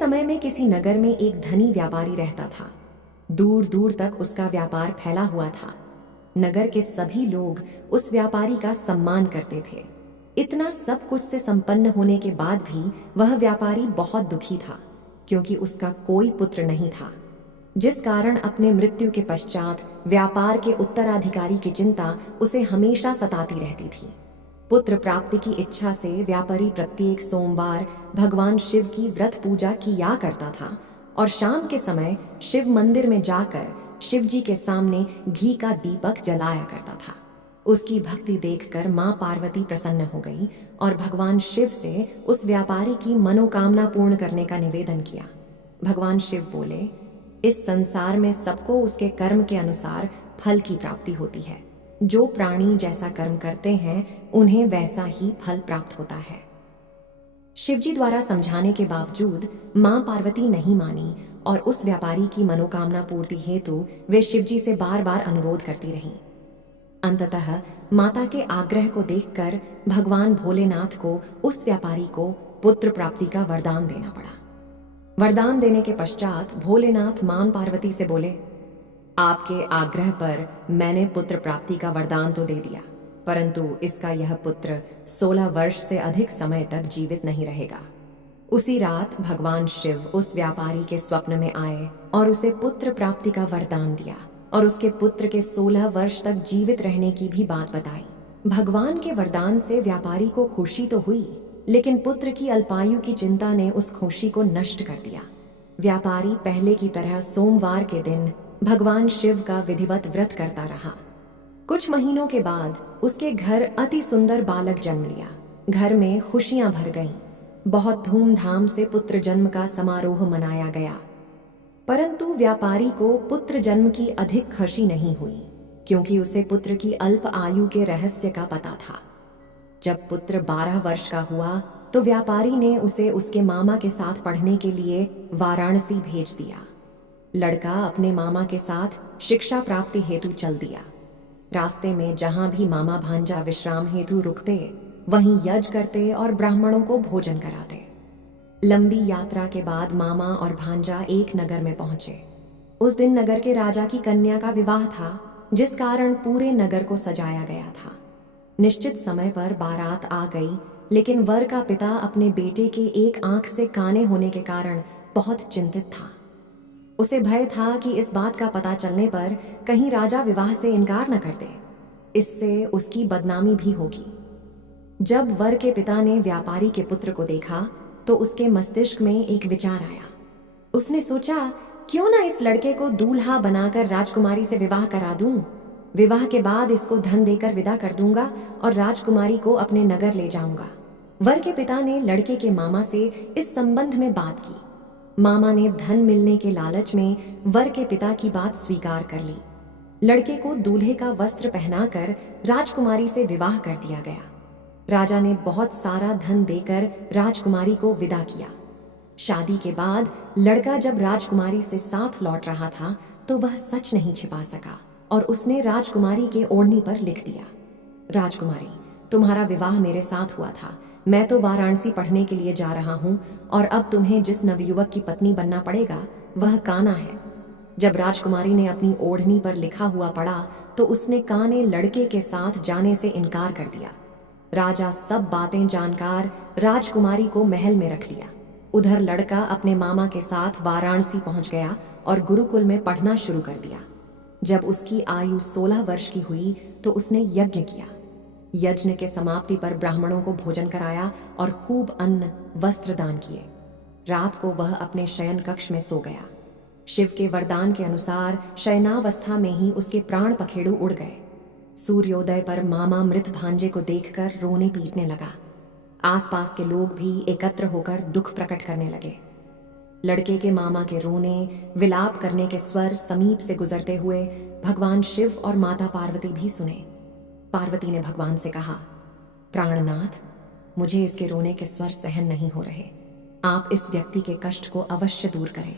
समय में किसी नगर में एक धनी व्यापारी रहता था। दूर दूर तक उसका व्यापार फैला हुआ था। नगर के सभी लोग उस व्यापारी का सम्मान करते थे। इतना सब कुछ से संपन्न होने के बाद भी वह व्यापारी बहुत दुखी था, क्योंकि उसका कोई पुत्र नहीं था, जिस कारण अपने मृत्यु के पश्चात व्यापार के उत्तराधिकारी की चिंता उसे हमेशा सताती रहती थी। पुत्र प्राप्ति की इच्छा से व्यापारी प्रत्येक सोमवार भगवान शिव की व्रत पूजा किया करता था और शाम के समय शिव मंदिर में जाकर शिव जी के सामने घी का दीपक जलाया करता था। उसकी भक्ति देखकर मां पार्वती प्रसन्न हो गई और भगवान शिव से उस व्यापारी की मनोकामना पूर्ण करने का निवेदन किया। भगवान शिव बोले, इस संसार में सबको उसके कर्म के अनुसार फल की प्राप्ति होती है। जो प्राणी जैसा कर्म करते हैं उन्हें वैसा ही फल प्राप्त होता है। शिवजी द्वारा समझाने के बावजूद मां पार्वती नहीं मानी और उस व्यापारी की मनोकामना पूर्ति हेतु वे शिवजी से बार बार अनुरोध करती रहीं। अंततः माता के आग्रह को देखकर भगवान भोलेनाथ को उस व्यापारी को पुत्र प्राप्ति का वरदान देना पड़ा। वरदान देने के पश्चात भोलेनाथ मां पार्वती से बोले, आपके आग्रह पर मैंने पुत्र प्राप्ति का वरदान तो दे दिया, परंतु इसका यह पुत्र 16 वर्ष से अधिक समय तक जीवित नहीं रहेगा। उसी रात भगवान शिव उस व्यापारी के स्वप्न में आए और उसे पुत्र प्राप्ति का वरदान दिया और उसके पुत्र के 16 वर्ष तक जीवित रहने की भी बात बताई। भगवान के वरदान से व्यापारी को खुशी तो हुई, लेकिन पुत्र की अल्पायु की चिंता ने उस खुशी को नष्ट कर दिया। व्यापारी पहले की तरह सोमवार के दिन भगवान शिव का विधिवत व्रत करता रहा। कुछ महीनों के बाद उसके घर अति सुंदर बालक जन्म लिया। घर में खुशियां भर गईं। बहुत धूमधाम से पुत्र जन्म का समारोह मनाया गया, परंतु व्यापारी को पुत्र जन्म की अधिक खुशी नहीं हुई, क्योंकि उसे पुत्र की अल्प आयु के रहस्य का पता था। जब पुत्र 12 वर्ष का हुआ तो व्यापारी ने उसे उसके मामा के साथ पढ़ने के लिए वाराणसी भेज दिया। लड़का अपने मामा के साथ शिक्षा प्राप्ति हेतु चल दिया। रास्ते में जहां भी मामा भांजा विश्राम हेतु रुकते, वहीं यज्ञ करते और ब्राह्मणों को भोजन कराते। लंबी यात्रा के बाद मामा और भांजा एक नगर में पहुंचे। उस दिन नगर के राजा की कन्या का विवाह था, जिस कारण पूरे नगर को सजाया गया था। निश्चित समय पर बारात आ गई, लेकिन वर का पिता अपने बेटे के एक आंख से काने होने के कारण बहुत चिंतित था। उसे भय था कि इस बात का पता चलने पर कहीं राजा विवाह से इनकार न कर दे, इससे उसकी बदनामी भी होगी। जब वर के पिता ने व्यापारी के पुत्र को देखा तो उसके मस्तिष्क में एक विचार आया। उसने सोचा, क्यों ना इस लड़के को दूल्हा बनाकर राजकुमारी से विवाह करा दूं। विवाह के बाद इसको धन देकर विदा कर दूंगा और राजकुमारी को अपने नगर ले जाऊंगा। वर के पिता ने लड़के के मामा से इस संबंध में बात की। मामा ने धन मिलने के लालच में वर के पिता की बात स्वीकार कर ली। लड़के को दूल्हे का वस्त्र पहनाकर राजकुमारी से विवाह कर दिया गया। राजा ने बहुत सारा धन देकर राजकुमारी को विदा किया। शादी के बाद लड़का जब राजकुमारी से साथ लौट रहा था तो वह सच नहीं छिपा सका और उसने राजकुमारी के ओढ़नी पर लिख दिया, राजकुमारी, तुम्हारा विवाह मेरे साथ हुआ था। मैं तो वाराणसी पढ़ने के लिए जा रहा हूँ और अब तुम्हें जिस नवयुवक की पत्नी बनना पड़ेगा वह काना है। जब राजकुमारी ने अपनी ओढ़नी पर लिखा हुआ पढ़ा तो उसने काने लड़के के साथ जाने से इनकार कर दिया। राजा सब बातें जानकार राजकुमारी को महल में रख लिया। उधर लड़का अपने मामा के साथ वाराणसी पहुंच गया और गुरुकुल में पढ़ना शुरू कर दिया। जब उसकी आयु 16 वर्ष की हुई तो उसने यज्ञ किया। यज्ञ के समाप्ति पर ब्राह्मणों को भोजन कराया और खूब अन्न वस्त्र दान किए। रात को वह अपने शयन कक्ष में सो गया। शिव के वरदान के अनुसार शयनावस्था में ही उसके प्राण पखेरु उड़ गए। सूर्योदय पर मामा मृत भांजे को देखकर रोने पीटने लगा। आसपास के लोग भी एकत्र होकर दुख प्रकट करने लगे। लड़के के मामा के रोने विलाप करने के स्वर समीप से गुजरते हुए भगवान शिव और माता पार्वती भी सुने। पार्वती ने भगवान से कहा, प्राणनाथ, मुझे इसके रोने के स्वर सहन नहीं हो रहे। आप इस व्यक्ति के कष्ट को अवश्य दूर करें।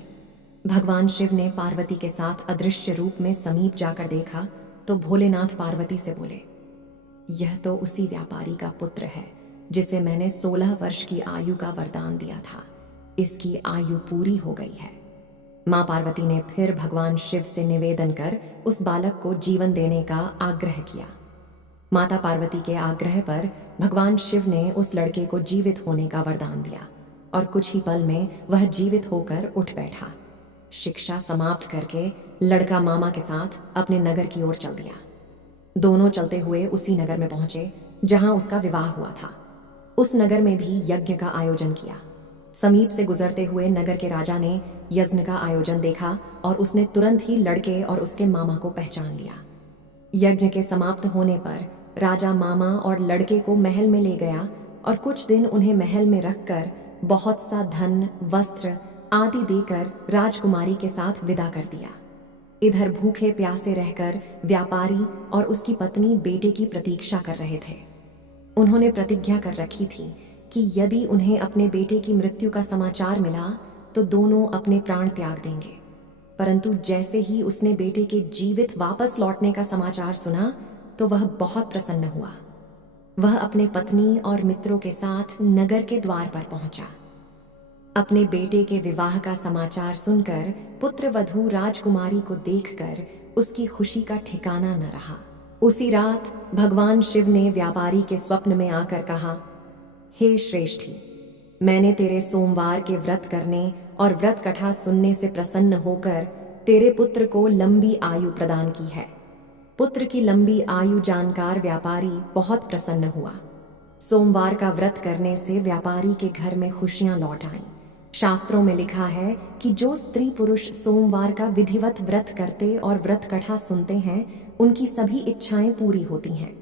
भगवान शिव ने पार्वती के साथ अदृश्य रूप में समीप जाकर देखा तो भोलेनाथ पार्वती से बोले, यह तो उसी व्यापारी का पुत्र है जिसे मैंने 16 वर्ष की आयु का वरदान दिया था। इसकी आयु पूरी हो गई है। माँ पार्वती ने फिर भगवान शिव से निवेदन कर उस बालक को जीवन देने का आग्रह किया। माता पार्वती के आग्रह पर भगवान शिव ने उस लड़के को जीवित होने का वरदान दिया और कुछ ही पल में वह जीवित होकर उठ बैठा। शिक्षा समाप्त करके लड़का मामा के साथ अपने नगर की ओर चल दिया। दोनों चलते हुए उसी नगर में पहुंचे जहां उसका विवाह हुआ था। उस नगर में भी यज्ञ का आयोजन किया। समीप से गुजरते हुए नगर के राजा ने यज्ञ का आयोजन देखा और उसने तुरंत ही लड़के और उसके मामा को पहचान लिया। यज्ञ के समाप्त होने पर राजा मामा और लड़के को महल में ले गया और कुछ दिन उन्हें महल में रखकर बहुत सा धन, वस्त्र आदि देकर राजकुमारी के साथ विदा कर दिया। इधर भूखे प्यासे रहकर व्यापारी और उसकी पत्नी बेटे की प्रतीक्षा कर रहे थे। उन्होंने प्रतिज्ञा कर रखी थी कि यदि उन्हें अपने बेटे की मृत्यु का समाचार मिला तो दोनों अपने प्राण त्याग देंगे। परंतु जैसे ही उसने बेटे के जीवित वापस लौटने का समाचार सुना तो वह बहुत प्रसन्न हुआ। वह अपने पत्नी और मित्रों के साथ नगर के द्वार पर पहुंचा। अपने बेटे के विवाह का समाचार सुनकर पुत्र वधू राजकुमारी को देखकर उसकी खुशी का ठिकाना न रहा। उसी रात भगवान शिव ने व्यापारी के स्वप्न में आकर कहा, हे श्रेष्ठी, मैंने तेरे सोमवार के व्रत करने और व्रत कथा सुनने से प्रसन्न होकर तेरे पुत्र को लंबी आयु प्रदान की है। पुत्र की लंबी आयु जानकर व्यापारी बहुत प्रसन्न हुआ। सोमवार का व्रत करने से व्यापारी के घर में खुशियां लौट आईं। शास्त्रों में लिखा है कि जो स्त्री पुरुष सोमवार का विधिवत व्रत करते और व्रत कथा सुनते हैं, उनकी सभी इच्छाएं पूरी होती हैं।